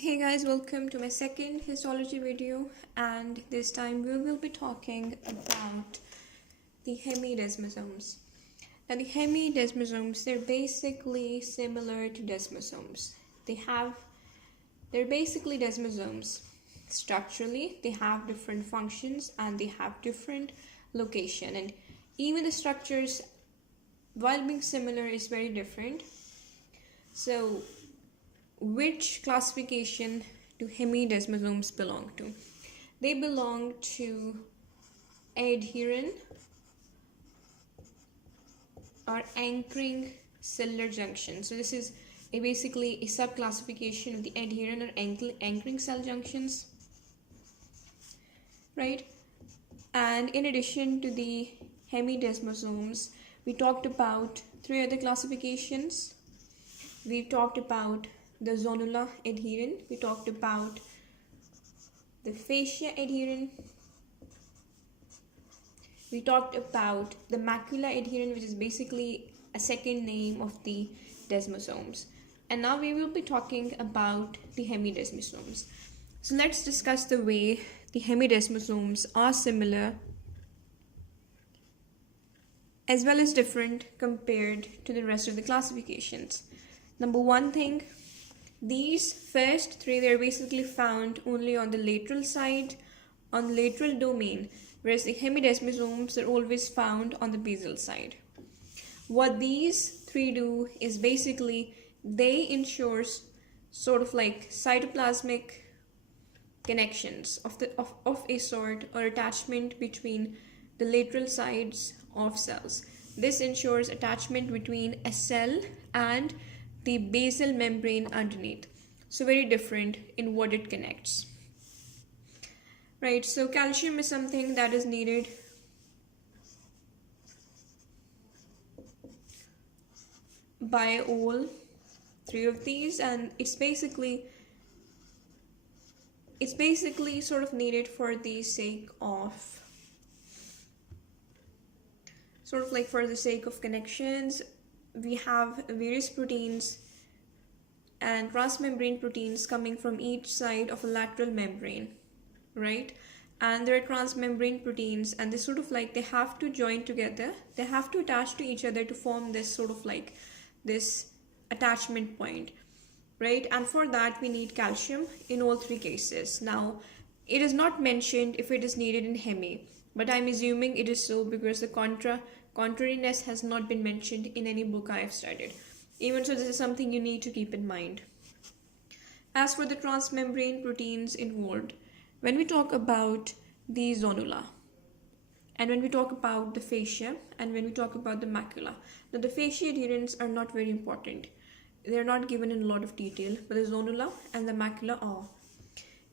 Hey guys, welcome to my second histology video, and this time we will be talking about the hemidesmosomes. Now the hemidesmosomes, they're basically similar to desmosomes. They're basically desmosomes. Structurally, they have different functions and they have different location, and even the structures, while being similar, is very different. So which classification do hemidesmosomes belong to? They belong to adherent or anchoring cellular junction. So this is basically a subclassification of the adherent or anchoring cell junctions, right? And in addition to the hemidesmosomes, we talked about three other classifications. We talked about the zonula adherent, we talked about the fascia adherent, we talked about the macula adherent, which is basically a second name of the desmosomes, and now we will be talking about the hemidesmosomes. So let's discuss the way the hemidesmosomes are similar as well as different compared to the rest of the classifications. Number one thing, these first three, they're basically found only on the lateral side, on lateral domain, whereas the hemidesmosomes are always found on the basal side. What these three do is basically they ensure sort of like cytoplasmic connections of a sort, or attachment between the lateral sides of cells. This ensures attachment between a cell and the basal membrane underneath. So very different in what it connects. Right, so calcium is something that is needed by all three of these, and it's basically sort of needed for the sake of connections. We have various proteins and transmembrane proteins coming from each side of a lateral membrane, right? And there are transmembrane proteins, and they have to join together, they have to attach to each other to form this this attachment point, right? And for that we need calcium in all three cases. Now it is not mentioned if it is needed in Hemi, but I'm assuming it is so because the contrariness has not been mentioned in any book I have studied. Even so, this is something you need to keep in mind. As for the transmembrane proteins involved, when we talk about the zonula, and when we talk about the fascia, and when we talk about the macula, now the fascia adherents are not very important. They're not given in a lot of detail, but the zonula and the macula are.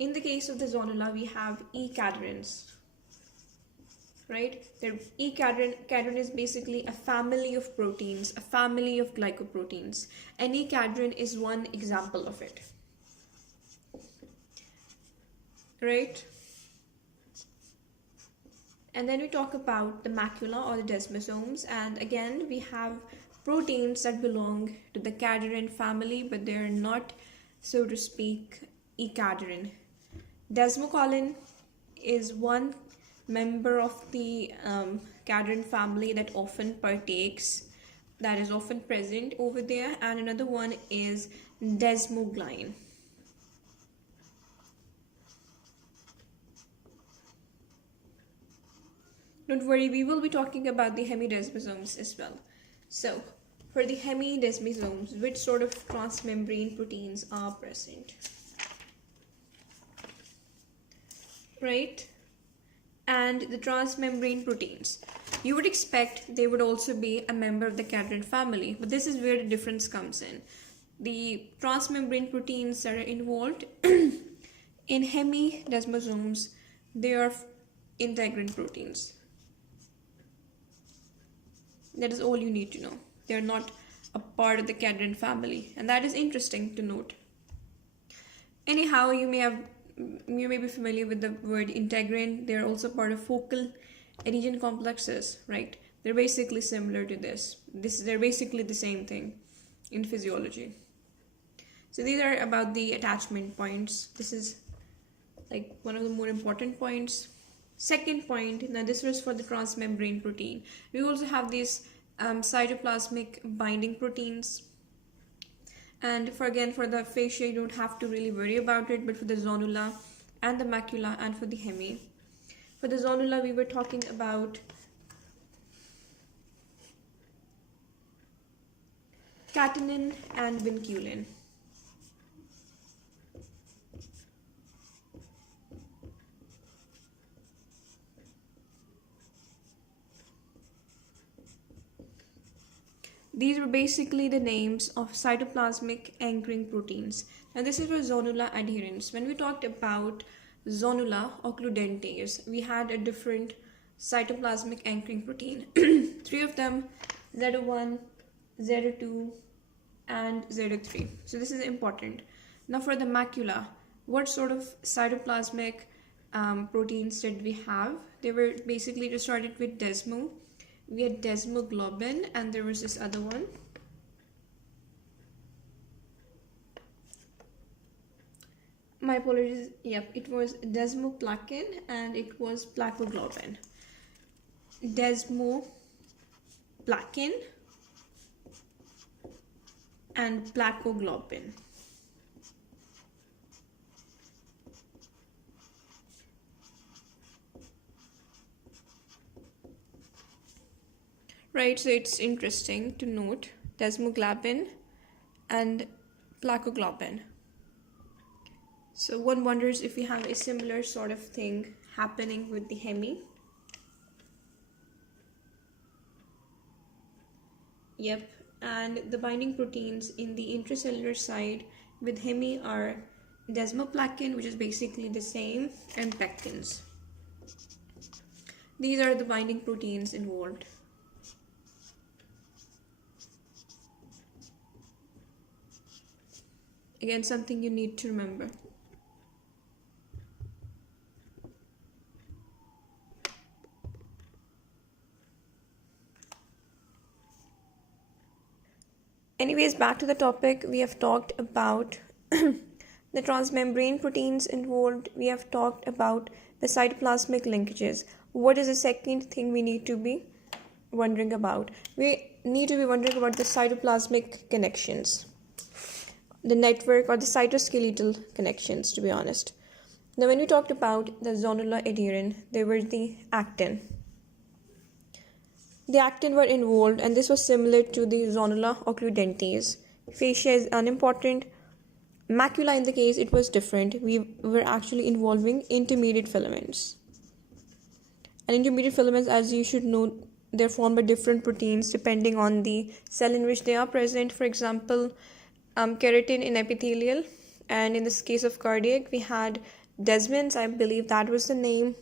In the case of the zonula, we have E-cadherins, right? E-cadherin is basically a family of proteins, a family of glycoproteins, and E-cadherin is one example of it, right? And then we talk about the macula or the desmosomes, and again we have proteins that belong to the cadherin family, but they are not, so to speak, E-cadherin. Desmocolin is one member of the cadherin family that is often present over there, and another one is desmoglein. Don't worry, we will be talking about the hemidesmosomes as well. So for the hemidesmosomes, which sort of transmembrane proteins are present? Right? And the transmembrane proteins, you would expect they would also be a member of the cadherin family, but this is where the difference comes in. The transmembrane proteins that are involved in hemidesmosomes, they are integrin proteins. That is all you need to know. They are not a part of the cadherin family, and that is interesting to note. Anyhow, you may be familiar with the word integrin. They're also part of focal adhesion complexes, right? They're basically similar to this. They're basically the same thing in physiology. So these are about the attachment points. This is like one of the more important points. Second point, now this was for the transmembrane protein. We also have these cytoplasmic binding proteins. And for the fascia, you don't have to really worry about it, but for the zonula and the macula and for the hemi. For the zonula, we were talking about catenin and vinculin. These were basically the names of cytoplasmic anchoring proteins. Now this is for zonula adherents. When we talked about zonula occludentes, we had a different cytoplasmic anchoring protein. Three of them, Z01, Z02, and Z03. So this is important. Now for the macula, what sort of cytoplasmic proteins did we have? They were basically, just started with desmo. We had desmoglobin, and there was this other one. My apologies. Yep, it was desmoplakin and it was placoglobin. Desmoplakin and placoglobin. Right, so it's interesting to note desmoglobin and placoglobin. So one wonders if we have a similar sort of thing happening with the hemi. Yep, and the binding proteins in the intracellular side with hemi are desmoplakin, which is basically the same, and pectins. These are the binding proteins involved. Again, something you need to remember. Anyways, back to the topic. We have talked about the transmembrane proteins involved. We have talked about the cytoplasmic linkages. What is the second thing we need to be wondering about? We need to be wondering about the cytoplasmic connections, the network or the cytoskeletal connections, to be honest. Now, when we talked about the zonula adherent, there were the actin. The actin were involved, and this was similar to the zonula occludentes. Fascia is unimportant. Macula, in the case, it was different. We were actually involving intermediate filaments. And intermediate filaments, as you should know, they're formed by different proteins depending on the cell in which they are present. For example, keratin in epithelial, and in this case of cardiac, we had desmins. I believe that was the name.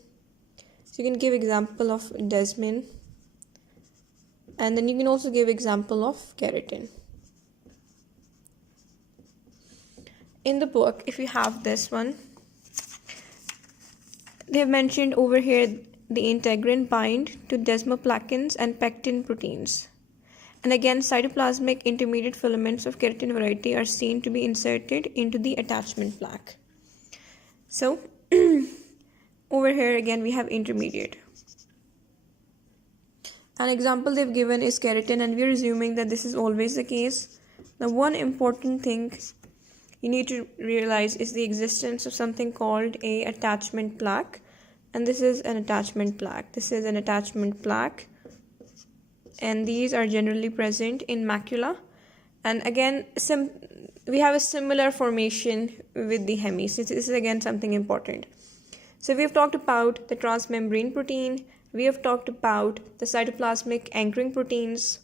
So you can give example of desmin, and then you can also give example of keratin. In the book, if you have this one, they have mentioned over here the integrin bind to desmoplakins and pectin proteins. And again, cytoplasmic intermediate filaments of keratin variety are seen to be inserted into the attachment plaque. So, over here again we have intermediate. An example they've given is keratin, and we're assuming that this is always the case. The one important thing you need to realize is the existence of something called a attachment plaque. And this is an attachment plaque. This is an attachment plaque. And these are generally present in macula. And again, we have a similar formation with the hemi. So this is again something important. So we have talked about the transmembrane protein. We have talked about the cytoplasmic anchoring proteins.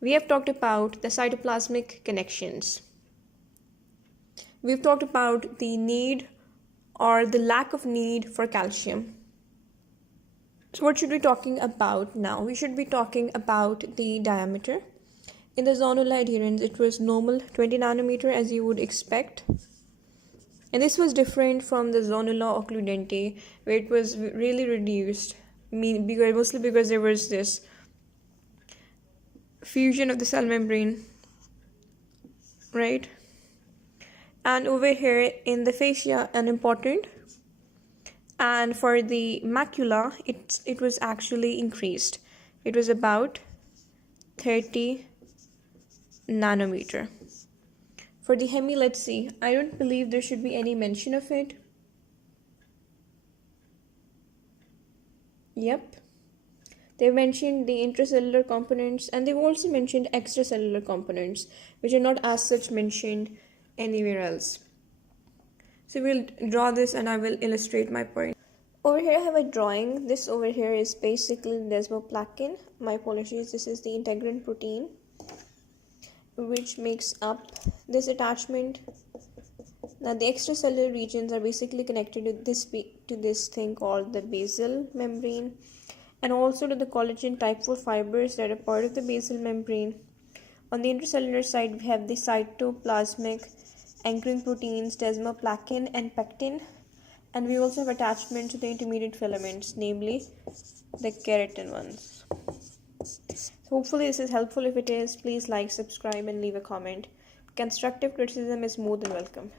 We have talked about the cytoplasmic connections. We've talked about the need or the lack of need for calcium. So what should we be talking about now? We should be talking about the diameter. In the zonula adherents, it was normal 20 nanometer, as you would expect. And this was different from the zonula occludente, where it was really reduced, mostly because there was this fusion of the cell membrane, right? And over here in the fascia, unimportant. And for the macula, it was actually increased. It was about 30 nanometer. For the hemi, let's see. I don't believe there should be any mention of it. Yep. They've mentioned the intracellular components, and they've also mentioned extracellular components, which are not as such mentioned anywhere else. So we'll draw this and I will illustrate my point. Over here I have a drawing. This over here is basically desmoplakin. My apologies, this is the integrant protein which makes up this attachment. Now the extracellular regions are basically connected to this thing called the basal membrane, and also to the collagen type 4 fibers that are part of the basal membrane. On the intracellular side, we have the cytoplasmic anchoring proteins, desmoplakin and pectin, and we also have attachment to the intermediate filaments, namely the keratin ones. Hopefully this is helpful. If it is, please like, subscribe and leave a comment. Constructive criticism is more than welcome.